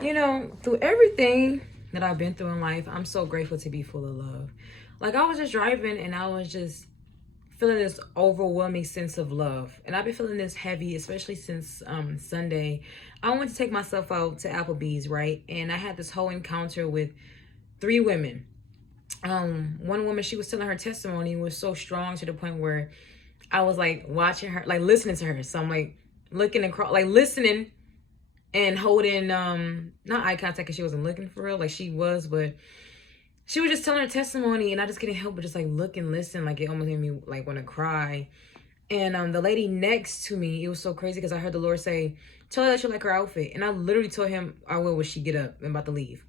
Through everything that I've been through in life, I'm so grateful to be full of love. Like, I was just driving and I was just feeling this overwhelming sense of love. And I've been feeling this heavy, especially since Sunday. I went to take myself out to Applebee's, right? And I had this whole encounter with three women. One woman, she was telling her testimony was so strong to the point where I was like watching her, like listening to her. So I'm like looking across, like listening and holding not eye contact because she wasn't looking for real, like she was, but she was just telling her testimony, and I just couldn't help but just like look and listen. Like, it almost made me like want to cry. And the lady next to me, it was so crazy because I heard the Lord say, "Tell her that you like her outfit," and I literally told him I will when she get up and about to leave,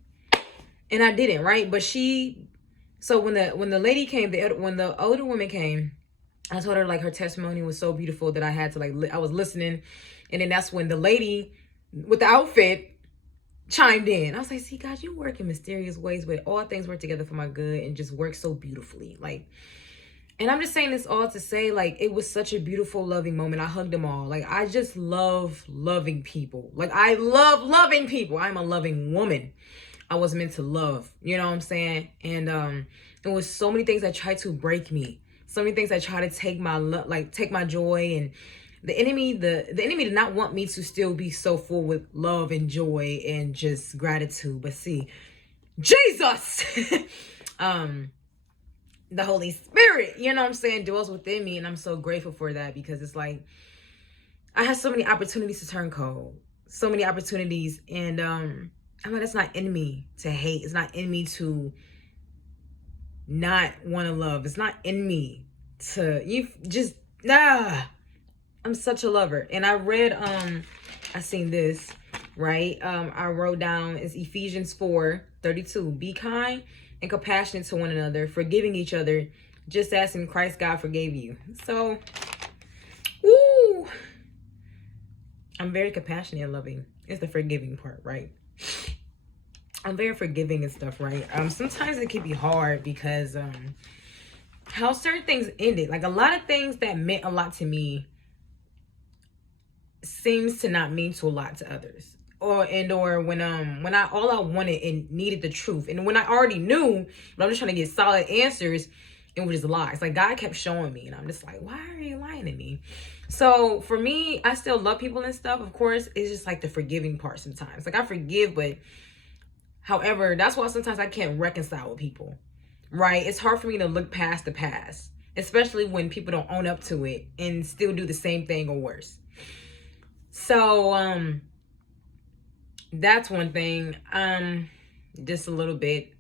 and I didn't, right? But so when the lady came, when the older woman came, I told her like her testimony was so beautiful that I had to I was listening, and then that's when the lady with the outfit chimed in. I was like, "See, God, you work in mysterious ways, but all things work together for my good and just work so beautifully." Like, and I'm just saying this all to say, like, it was such a beautiful, loving moment. I hugged them all. Like, I just love loving people. Like, I love loving people. I'm a loving woman. I was meant to love. You know what I'm saying? And it was so many things that tried to break me. So many things that try to take take my joy. And the enemy did not want me to still be so full with love and joy and just gratitude. But see, Jesus, the Holy Spirit, you know what I'm saying, dwells within me, and I'm so grateful for that, because it's like I have so many opportunities to turn cold, so many opportunities, and I'm like, that's not in me to hate. It's not in me to not want to love. It's not in me to I'm such a lover. And I read I seen this, right? I wrote down, it's Ephesians 4:32. Be kind and compassionate to one another, forgiving each other, just as in Christ God forgave you. So, woo! I'm very compassionate and loving. It's the forgiving part, right? I'm very forgiving and stuff, right? Sometimes it can be hard because how certain things ended. Like, a lot of things that meant a lot to me seems to not mean to a lot to others. Or when I all I wanted and needed the truth, and when I already knew, but I'm just trying to get solid answers, it was just lies. Like, God kept showing me, and I'm just like, why are you lying to me? So for me, I still love people and stuff. Of course, it's just like the forgiving part sometimes. Like, I forgive, but however, that's why sometimes I can't reconcile with people. Right? It's hard for me to look past the past, especially when people don't own up to it and still do the same thing or worse. So that's one thing. Just a little bit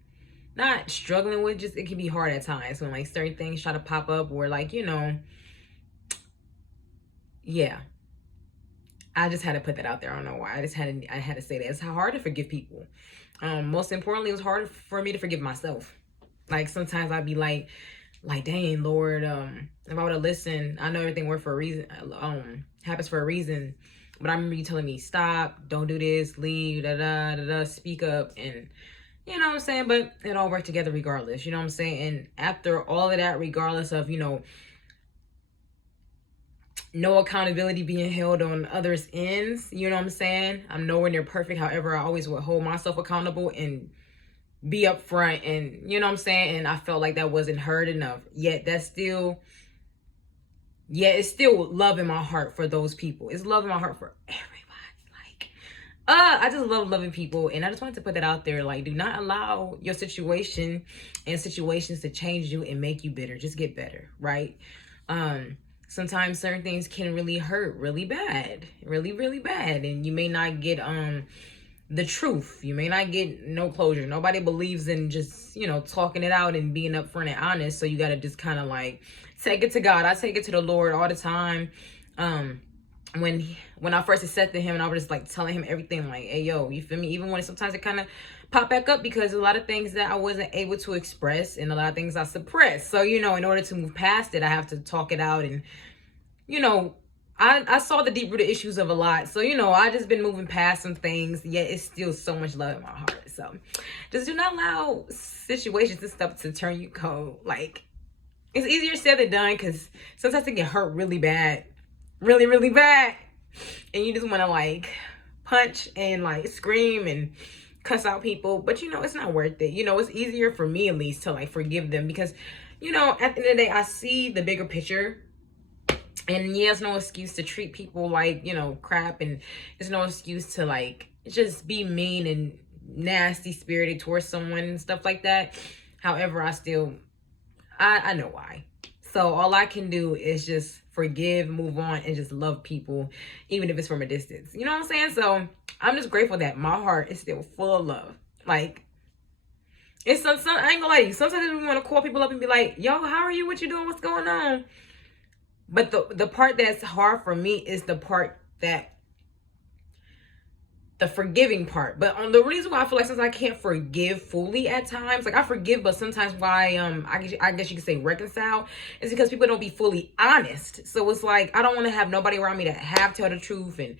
not struggling with, just it can be hard at times when like certain things try to pop up where, like, yeah. I just had to put that out there. I don't know why. I had to say that. It's hard to forgive people. Most importantly, it was hard for me to forgive myself. Like, sometimes I'd be like, dang, Lord, if I would have listened, I know everything worked for a reason, happens for a reason. But I remember you telling me, stop, don't do this, leave, speak up, and you know what I'm saying? But it all worked together regardless, you know what I'm saying? And after all of that, regardless of, no accountability being held on others' ends, you know what I'm saying? I'm nowhere near perfect. However, I always would hold myself accountable and be upfront, and you know what I'm saying? And I felt like that wasn't heard enough. Yet it's still love in my heart for those people. It's love in my heart for everybody. Like, I just love loving people, and I just wanted to put that out there. Like, do not allow your situation and situations to change you and make you bitter. Just get better, right? Sometimes certain things can really hurt really bad, really, really bad, and you may not get the truth. You may not get no closure. Nobody believes in just, talking it out and being upfront and honest. So you got to just kind of like take it to God. I take it to the Lord all the time. When I first accepted him, and I was just like telling him everything, like, hey, yo, you feel me? Even when sometimes it kind of pop back up, because a lot of things that I wasn't able to express and a lot of things I suppressed. So, in order to move past it, I have to talk it out. And, I saw the deep-rooted issues of a lot. So, I just been moving past some things, yet it's still so much love in my heart. So, just do not allow situations and stuff to turn you cold. Like, it's easier said than done, because sometimes it can hurt really bad. Really, really bad. And you just want to, like, punch and like scream and cuss out people, but you know, it's not worth it. You know, it's easier for me at least to like forgive them because, you know, at the end of the day, I see the bigger picture. And yeah, it's no excuse to treat people like, you know, crap, and it's no excuse to like just be mean and nasty spirited towards someone and stuff like that. However, I know why. So all I can do is just forgive, move on, and just love people, even if it's from a distance. You know what I'm saying? So I'm just grateful that my heart is still full of love. Like, it's some I ain't gonna lie to you. Sometimes we want to call people up and be like, yo, how are you? What you doing? What's going on? But the part that's hard for me is the part that the forgiving part. But the reason why I feel like since I can't forgive fully at times, like I forgive, but sometimes why I guess you could say reconcile, is because people don't be fully honest. So it's like I don't want to have nobody around me that have tell the truth, and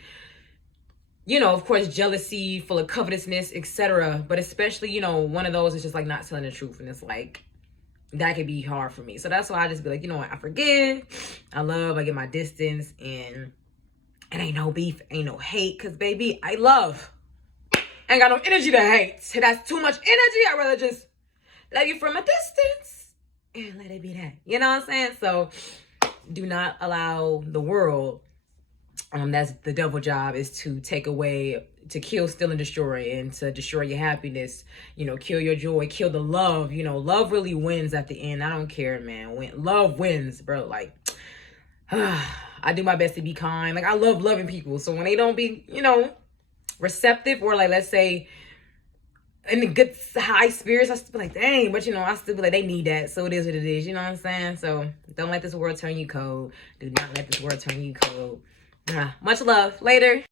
you know, of course, jealousy, full of covetousness, etc. But especially, you know, one of those is just like not telling the truth, and it's like that could be hard for me. So that's why I just be like, you know what, I forgive, I love, I get my distance, and it ain't no beef, ain't no hate, because baby, I love. I ain't got no energy to hate. That's too much energy. I'd rather just love you from a distance and let it be that. You know what I'm saying? So do not allow the world, that's the devil job, is to take away, to kill, steal, and destroy, and to destroy your happiness, you know, kill your joy, kill the love. You know, love really wins at the end. I don't care, man. Love wins, bro. Like, I do my best to be kind. Like, I love loving people. So when they don't be, you know, receptive, or like, let's say, in the good high spirits, I still be like, dang, but you know, I still be like, they need that. So it is what it is. You know what I'm saying? So don't let this world turn you cold. Do not let this world turn you cold. Much love. Later.